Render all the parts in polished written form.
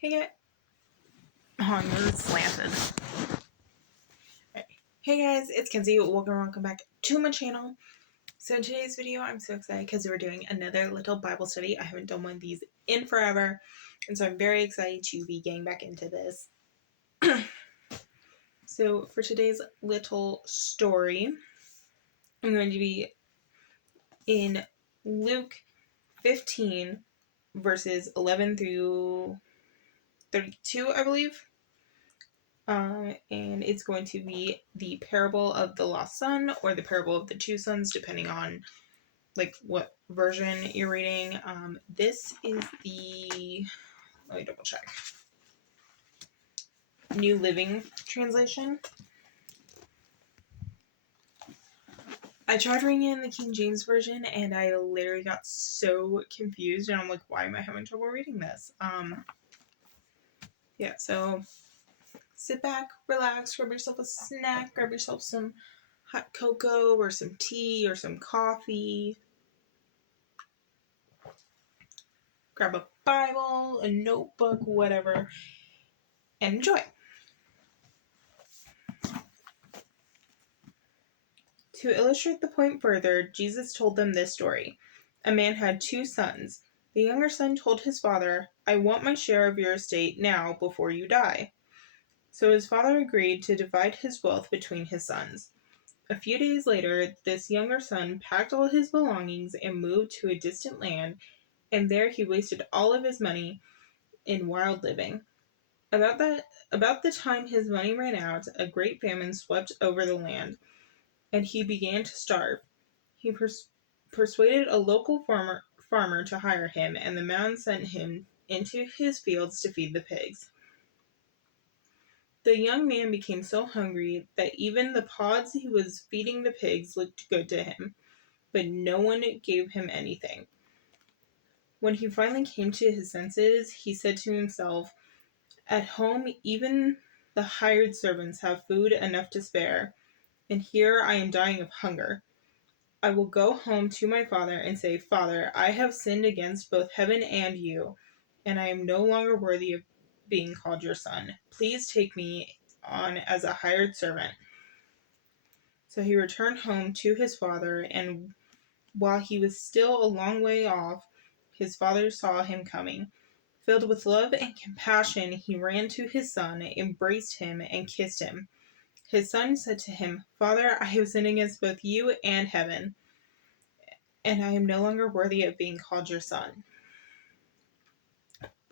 Hey guys, oh, it's slanted. Right. Hey guys, it's Kenzie. Welcome back to my channel. So in today's video, I'm so excited because we're doing another little Bible study. I haven't done one of these in forever, and so I'm very excited to be getting back into this. So for today's little story, I'm going to be in Luke 15, verses 11 through 32, I believe. And it's going to be the parable of the lost son or the parable of the two sons, depending on like what version you're reading. This is the, let me double check, New Living Translation. I tried reading in the King James Version and I literally got so confused and I'm like, why am I having trouble reading this? Yeah, so sit back, relax, grab yourself a snack, grab yourself some hot cocoa or some tea or some coffee. Grab a Bible, a notebook, whatever, and enjoy. To illustrate the point further, Jesus told them this story. A man had two sons. The younger son told his father, "I want my share of your estate now before you die." So his father agreed to divide his wealth between his sons. A few days later, this younger son packed all his belongings and moved to a distant land, and there he wasted all of his money in wild living. About the time his money ran out, a great famine swept over the land, and he began to starve. He persuaded a local farmer to hire him, and the man sent him into his fields to feed the pigs. The young man became so hungry that even the pods he was feeding the pigs looked good to him, but no one gave him anything. When he finally came to his senses, he said to himself, "At home, even the hired servants have food enough to spare, and here I am dying of hunger. I will go home to my father and say, 'Father, I have sinned against both heaven and you, and I am no longer worthy of being called your son. Please take me on as a hired servant.' So he returned home to his father, and while he was still a long way off, his father saw him coming. Filled with love and compassion, he ran to his son, embraced him, and kissed him. His son said to him, 'Father, I have sinned against both you and heaven, and I am no longer worthy of being called your son.'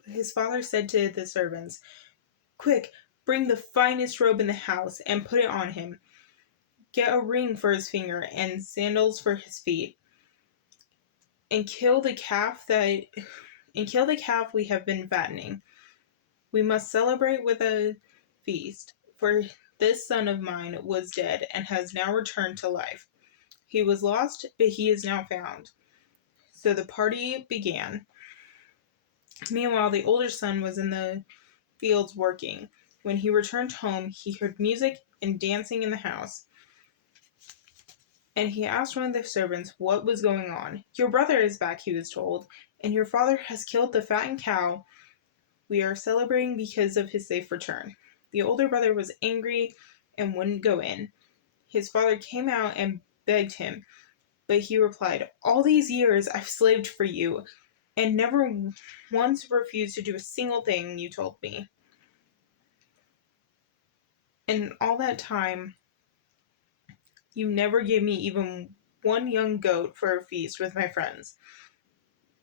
His father said to the servants, 'Quick, bring the finest robe in the house and put it on him. Get a ring for his finger and sandals for his feet, and kill the calf we have been fattening. We must celebrate with a feast, for this son of mine was dead and has now returned to life. He was lost, but he is now found.' So the party began. Meanwhile, the older son was in the fields working. When he returned home, he heard music and dancing in the house. And he asked one of the servants what was going on. 'Your brother is back,' he was told, 'and your father has killed the fattened cow. We are celebrating because of his safe return.' The older brother was angry and wouldn't go in. His father came out and begged him, but he replied, 'All these years I've slaved for you and never once refused to do a single thing you told me. And all that time, you never gave me even one young goat for a feast with my friends.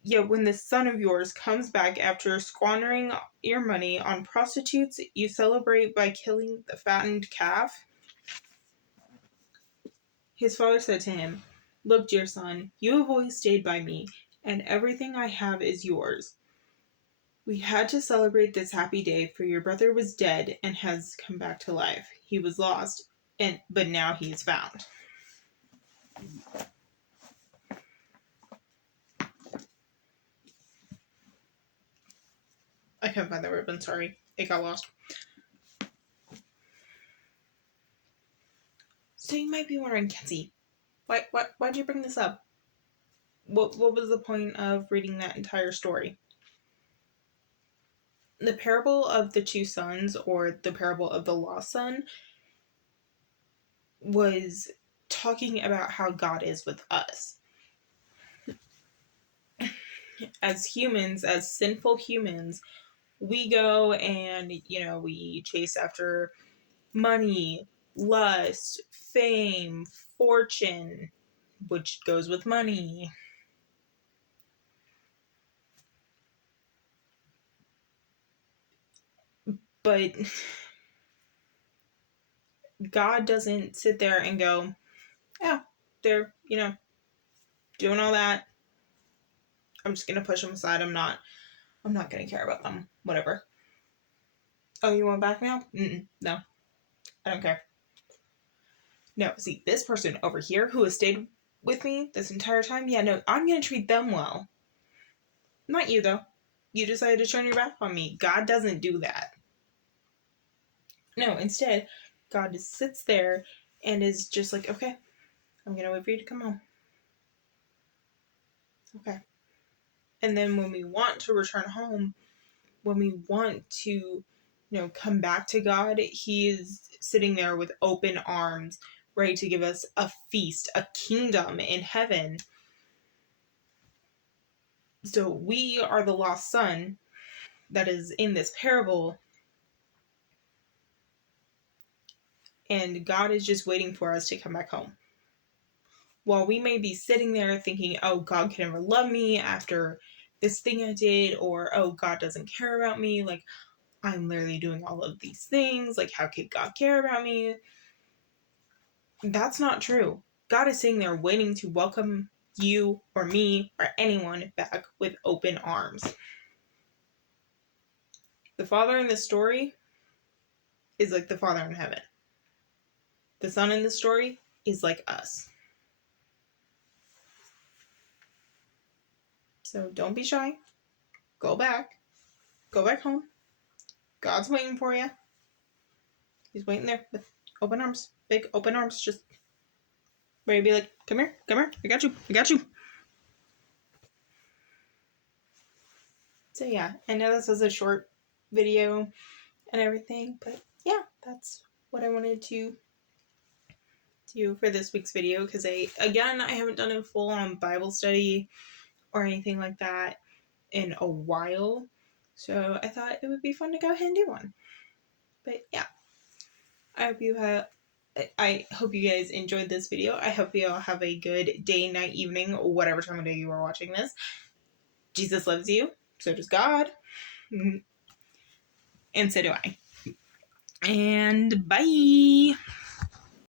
Yet when this son of yours comes back after squandering your money on prostitutes, you celebrate by killing the fattened calf.' His father said to him, 'Look, dear son, you have always stayed by me, and everything I have is yours. We had to celebrate this happy day, for your brother was dead and has come back to life. He was lost, but now he is found.'" I couldn't find the ribbon, sorry. It got lost. So you might be wondering, Kenzie, why'd you bring this up? What was the point of reading that entire story? The parable of the two sons, or the parable of the lost son, was talking about how God is with us. As humans, as sinful humans, we go and, we chase after money, lust, fame, fortune, which goes with money. But God doesn't sit there and go, yeah, they're, doing all that. I'm just going to push them aside. I'm not going to care about them. Whatever. Oh, you want back now? No, I don't care. No, see, this person over here who has stayed with me this entire time, yeah, no, I'm going to treat them well. Not you, though. You decided to turn your back on me. God doesn't do that. No, instead, God just sits there and is just like, okay, I'm going to wait for you to come home. Okay. And then when we want to return home, when we want to, come back to God, He is sitting there with open arms, ready to give us a feast, a kingdom in heaven. So we are the lost son that is in this parable, and God is just waiting for us to come back home. While we may be sitting there thinking, oh, God can never love me after this thing I did, or oh, God doesn't care about me, like I'm literally doing all of these things, like how could God care about me? That's not true. God is sitting there waiting to welcome you or me or anyone back with open arms. The Father in this story is like the Father in heaven. The Son in this story is like us. So don't be shy. Go back. Go back home. God's waiting for you. He's waiting there with open arms. Big open arms. Just ready to be like, come here. I got you. So yeah, I know this was a short video and everything, but yeah, that's what I wanted to do for this week's video, because I haven't done a full-on Bible study or anything like that in a while, so I thought it would be fun to go ahead and do one. But yeah, I hope you guys enjoyed this video. I hope you all have a good day, night, evening, whatever time of day you are watching this. Jesus loves you, so does God, and so do I. And bye!